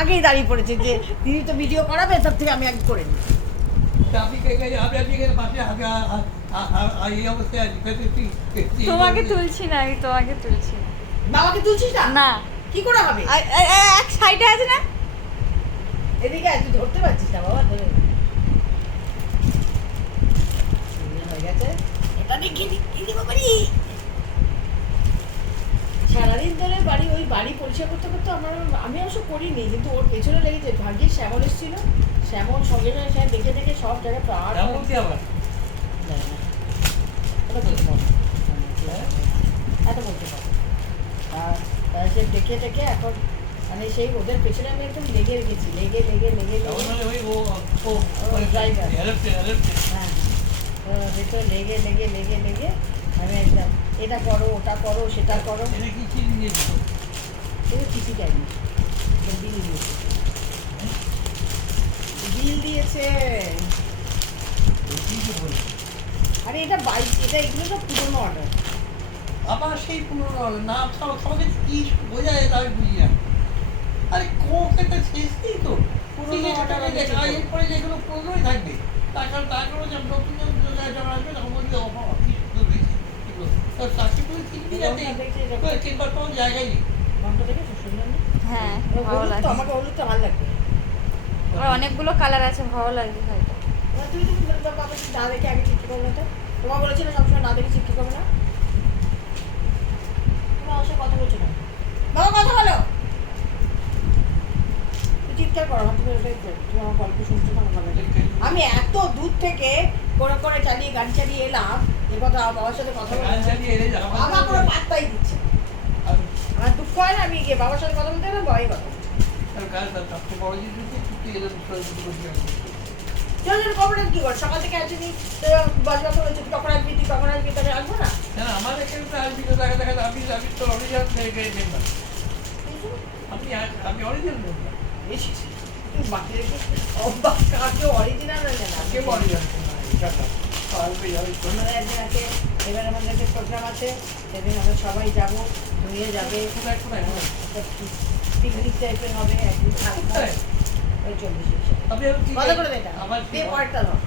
আগেই দাঁড়িয়ে পড়েছে যে দিদি তো ভিডিও করাবে, তার থেকে আমি আগে করে নিই। তোমাকে তুলছি না, আমি তোমাকে তুলছি না। বাবাকে তুলছিস না? না, কি করে হবে? এক সাইডে আছে না? এদিকে তুই ধরতে পারছিস না বাবা, ধরে হয়ে গেছে। এটা দেখিয়ে দিব বাড়ি। সারাদিন ধরে বাড়ি পরিষ্কার করতে করতে আমি অবশ্য করিনি, কিন্তু ওর পেছনে লেগেছে। ভাগ্যে শ্যামল এসেছিল, শ্যামল সঙ্গে সঙ্গে সে দেখে দেখে সব জায়গায় প্রাণ এত বলতে পারো। আর সে দেখে দেখে এখন মানে সেই ওদের পেছনে আমি একদম লেগে গেছি, লেগে হ্যাঁ ভেতর লেগে আমি একদম এটা করো ওটা করো সেটা করো। কিছু দেয়নি, বিল দিয়েছে। আরে এটা বাইক, এগুলো সব পুরোনো অর্ডার। আবার সেই পুরোনো না সবাইকে কি বোঝা যায় আমি বুঝি না। আরে কোকে তো শেষ নেই তো, পুরোনো অর্ডার এরপরে যেগুলো পুরোনোই থাকবে। তারপর যখন নতুন যখন আসবে তখন বলবে চাকরি করে কিনবি যাতে কিনবার কোনো জায়গায় নেই। হ্যাঁ ভালো লাগে, আমাকে হলুদটা ভালো লাগবে। অনেকগুলো কালার আছে, ভালো লাগবে হয়তো। তুই তো বাবা না দেখে আগে চিঠি করবে তো, তোমার বলেছিল সবসময় না দেখে চিঠি করবে না। তোমার অবশ্য কথা বলছো না বাবা, কথা বলো। তুই চিৎকার করো, তুমি ওটাই করো, তুমি আমার গল্প শুনছো না, ভালো লাগে। আমি এত দূর থেকে করে চালিয়ে গাড়ি চালিয়ে এলাম, এ কথা বাবার সাথে কথা বলতে আমার কোনো পাত্তাই দিচ্ছে না। আমার দুঃখ হয় না, আমি গিয়ে বাবার সাথে কথা বলতে গেলাম, বাবাই কথা বলছে। খবরের কি কর, সকাল থেকে আসিনি বাজবা করেছে, কখন আসবি তুই, কখন আসবি, তাহলে আসবো না। আমার এখানে তো আসবি তো দেখা আমি তো অরিজিনাল মেম্বার, আমি অরিজিনাল মেম্বার। এবার আমাদের একটা প্রোগ্রাম আছে, সেদিন আমরা সবাই যাবো, নিয়ে যাবে পিকনিক টাইপের হবে, একদিন থাকবো। ওই 40 আপনি ভালো করে দেয়, পরেরটা দাও।